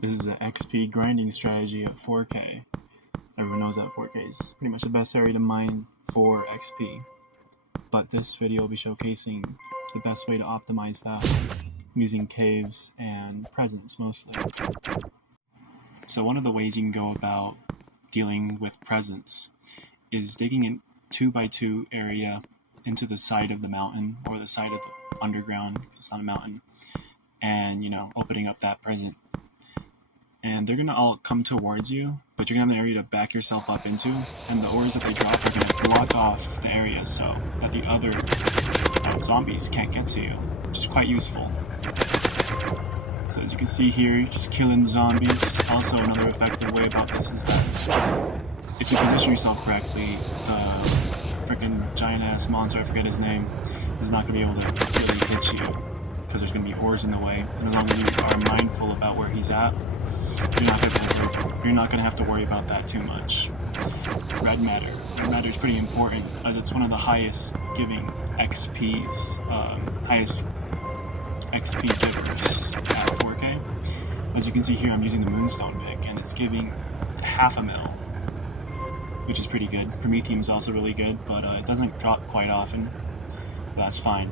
This is an XP grinding strategy at 4K. Everyone knows that 4K is pretty much the best area to mine for XP. But this video will be showcasing the best way to optimize that using caves and presents mostly. So one of the ways you can go about dealing with presents is digging in 2x2 area into the side of the mountain or the side of the underground, because it's not a mountain, and opening up that present. And they're gonna all come towards you, but you're gonna have an area to back yourself up into, and the ores that they drop are gonna block off the area so that the other zombies can't get to you, which is quite useful. So as you can see here, you're just killing zombies. Also, another effective way about this is that if you position yourself correctly, the freaking giant-ass monster, I forget his name, is not gonna be able to really hit you, because there's gonna be ores in the way. And as long as you are mindful about where he's at, you're not going to have to worry about that too much. Red matter. Red matter is pretty important as it's one of the highest giving XPs, highest XP givers at 4K. As you can see here, I'm using the moonstone pick, and it's giving 1/2 mil, which is pretty good. Promethium is also really good, but it doesn't drop quite often. That's fine.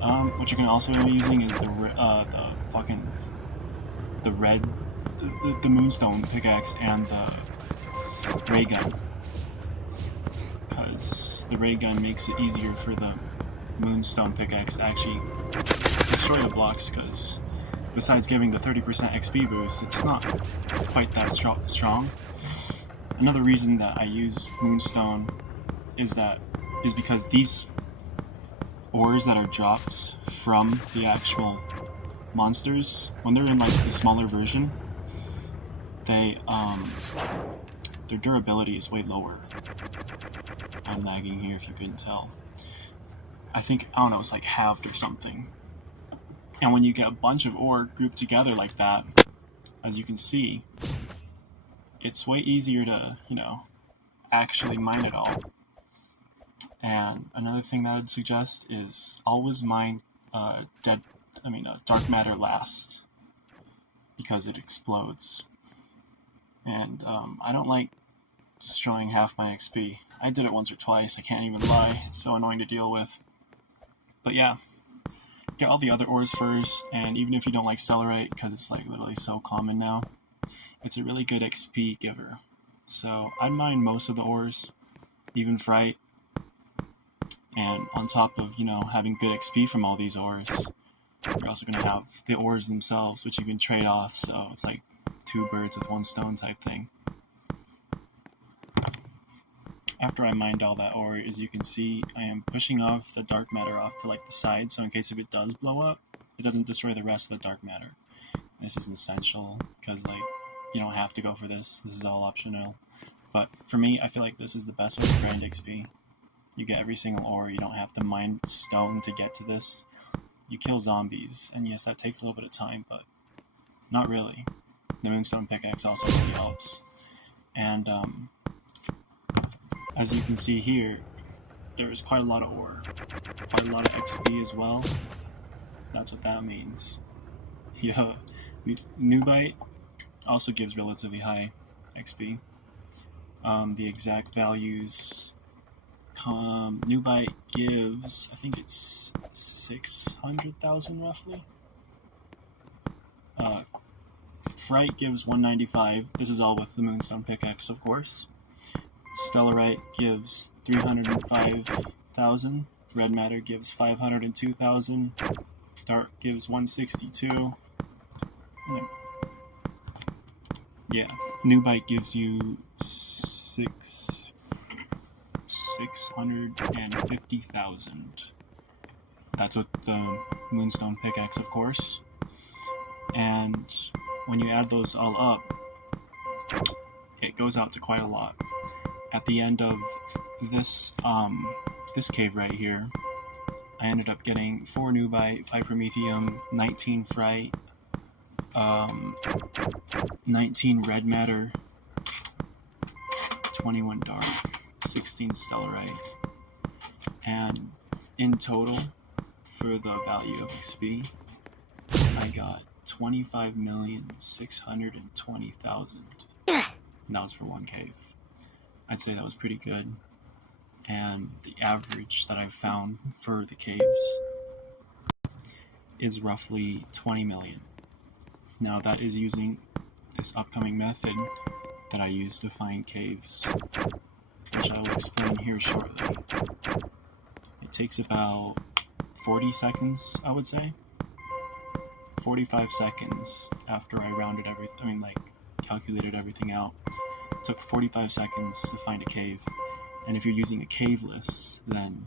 What you're going to also be using is the moonstone pickaxe and the ray gun, because the ray gun makes it easier for the moonstone pickaxe to actually destroy the blocks, because besides giving the 30% XP boost, it's not quite that strong. Another reason that I use moonstone is because these ores that are dropped from the actual monsters, when they're in like the smaller version, their durability is way lower. I'm lagging here if you couldn't tell. I don't know, it's like halved or something. And when you get a bunch of ore grouped together like that, as you can see, it's way easier to, actually mine it all. And another thing that I'd suggest is always mine dark matter last, because it explodes. And I don't like destroying half my XP. I did it once or twice, I can't even lie, it's so annoying to deal with. But yeah, get all the other ores first, and even if you don't like celerite, because it's like literally so common now, it's a really good XP giver. So I'd mine most of the ores, even Fright, and on top of, having good XP from all these ores, you're also going to have the ores themselves, which you can trade off, so it's like 2 birds with 1 stone type thing. After I mined all that ore, as you can see, I am pushing off the dark matter off to like the side, so in case if it does blow up, it doesn't destroy the rest of the dark matter. This is essential, because you don't have to go for this. This is all optional. But for me, I feel like this is the best way to grind XP. You get every single ore, you don't have to mine stone to get to this. You kill zombies, and yes, that takes a little bit of time, but not really. The moonstone pickaxe also really helps. And as you can see here, there is quite a lot of ore, quite a lot of XP as well. That's what that means. Yeah, Newbite also gives relatively high XP. The exact values, Newbite gives, I think it's 600,000 roughly. Fright gives 195. This is all with the moonstone pickaxe, of course. Stellarite gives 305,000. Red matter gives 502,000. Dark gives 162. Yeah, Newbite gives you 650,000. That's with the moonstone pickaxe, of course. And when you add those all up, it goes out to quite a lot. At the end of this cave right here, I ended up getting 4 Newbite, 5 Promethium, 19 Fright, 19 Red Matter, 21 Dark, 16 Stellarite, and in total, for the value of XP, I got 25,620,000. And that was for one cave. I'd say that was pretty good. And the average that I've found for the caves is roughly 20 million. Now that is using this upcoming method that I use to find caves, which I will explain here shortly. It takes about 40 seconds, I would say. 45 seconds after I rounded everything, calculated everything out. It took 45 seconds to find a cave. And if you're using a cave list, then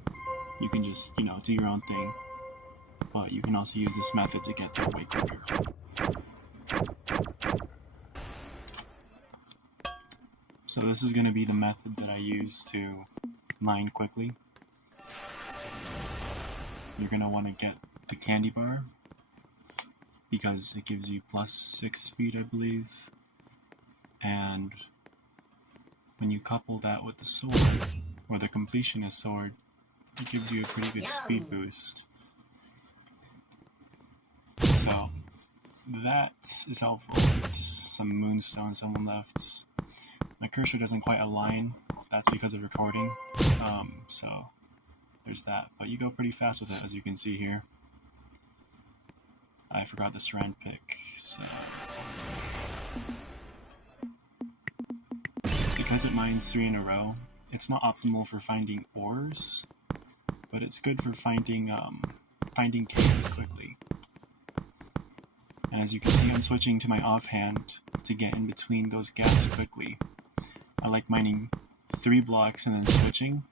you can just, do your own thing. But you can also use this method to get there way quicker. So this is going to be the method that I use to mine quickly. You're going to want to get the candy bar, because it gives you +6 speed, I believe. And when you couple that with the sword, or the completionist sword, it gives you a pretty good speed boost. So that is helpful. There's some moonstone someone left. My cursor doesn't quite align. That's because of recording. So there's that. But you go pretty fast with it, as you can see here. I forgot the Seren pick, so because it mines 3 in a row, it's not optimal for finding ores, but it's good for finding caves quickly. And as you can see, I'm switching to my offhand to get in between those gaps quickly. I like mining 3 blocks and then switching.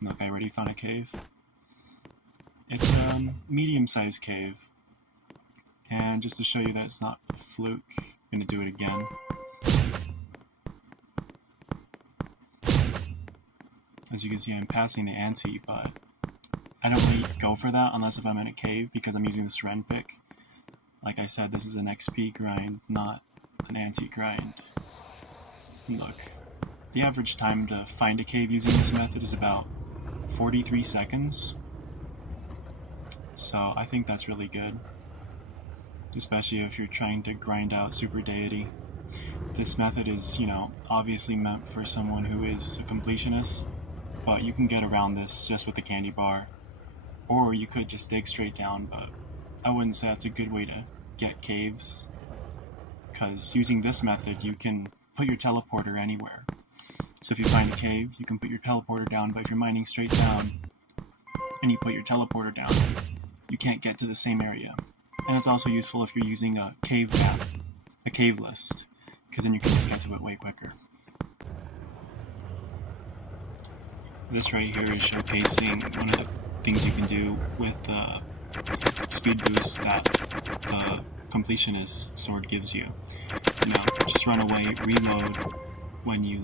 Look, I already found a cave. It's a medium-sized cave. And just to show you that it's not a fluke, I'm going to do it again. As you can see, I'm passing the ante, but I don't really go for that unless if I'm in a cave, because I'm using the Seren pick. Like I said, this is an XP grind, not an ante grind. Look, the average time to find a cave using this method is about 43 seconds. So I think that's really good. Especially if you're trying to grind out Super Deity. This method is, obviously meant for someone who is a completionist, but you can get around this just with the candy bar. Or you could just dig straight down, but I wouldn't say that's a good way to get caves. Because using this method, you can put your teleporter anywhere. So if you find a cave, you can put your teleporter down, but if you're mining straight down, and you put your teleporter down, you can't get to the same area. And it's also useful if you're using a cave map, a cave list, because then you can just get to it way quicker. This right here is showcasing one of the things you can do with the speed boost that the completionist sword gives you. Just run away, reload when you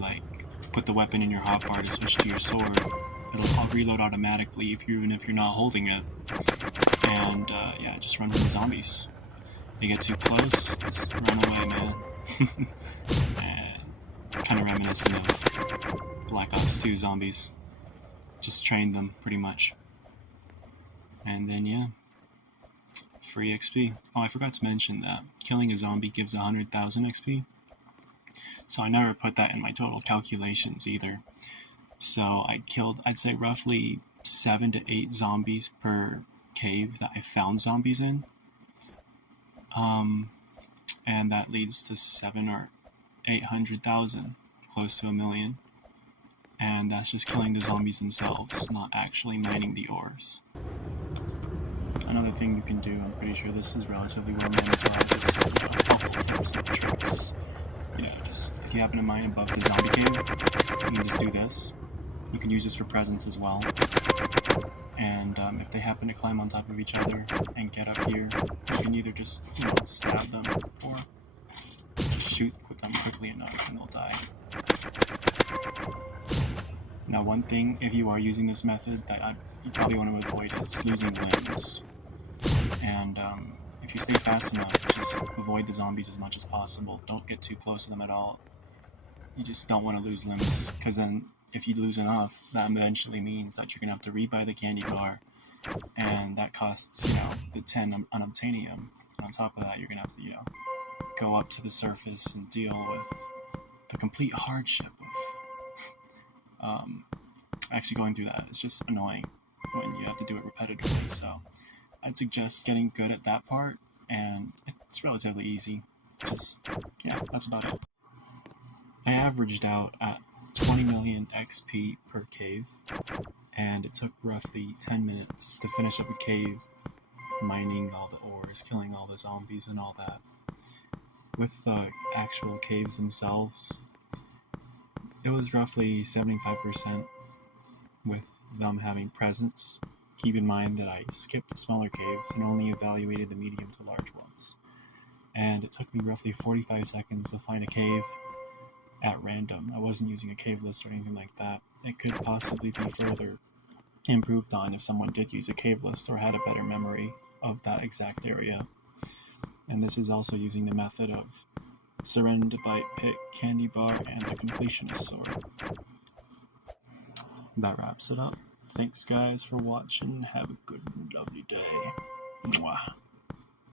put the weapon in your hotbar to switch to your sword. It'll reload automatically even if you're not holding it. And yeah, just run from the zombies. They get too close, just run away, man. And kind of reminiscent of Black Ops 2 zombies. Just train them, pretty much. And then, yeah, free XP. Oh, I forgot to mention that killing a zombie gives 100,000 XP. So I never put that in my total calculations either. So I killed, I'd say, roughly 7 to 8 zombies per cave that I found zombies in. And that leads to 700,000 or 800,000, close to 1 million. And that's just killing the zombies themselves, not actually mining the ores. Another thing you can do, I'm pretty sure this is relatively well known as well, is helpful tips and tricks. Just if you happen to mine above the zombie cave, you can just do this. You can use this for presence as well. And if they happen to climb on top of each other and get up here, you can either just, stab them or shoot them quickly enough and they'll die. Now, one thing, if you are using this method, that you probably want to avoid is losing limbs. And if you stay fast enough, just avoid the zombies as much as possible. Don't get too close to them at all. You just don't want to lose limbs, because then if you lose enough, that eventually means that you're going to have to rebuy the candy bar, and that costs, the 10 unobtainium, And on top of that, you're gonna have to, go up to the surface and deal with the complete hardship of actually going through that. It's just annoying when you have to do it repetitively. So I'd suggest getting good at that part, and it's relatively easy. Yeah, that's about it. I averaged out at 20 million XP per cave, and it took roughly 10 minutes to finish up a cave, mining all the ores, killing all the zombies and all that. With the actual caves themselves, it was roughly 75% with them having presence. Keep in mind that I skipped the smaller caves and only evaluated the medium to large ones. And it took me roughly 45 seconds to find a cave at random. I wasn't using a cave list or anything like that. It could possibly be further improved on if someone did use a cave list or had a better memory of that exact area. And this is also using the method of serendibite, pick, candy bar, and the completionist sword. That wraps it up. Thanks guys for watching. Have a good, lovely day. Mwah.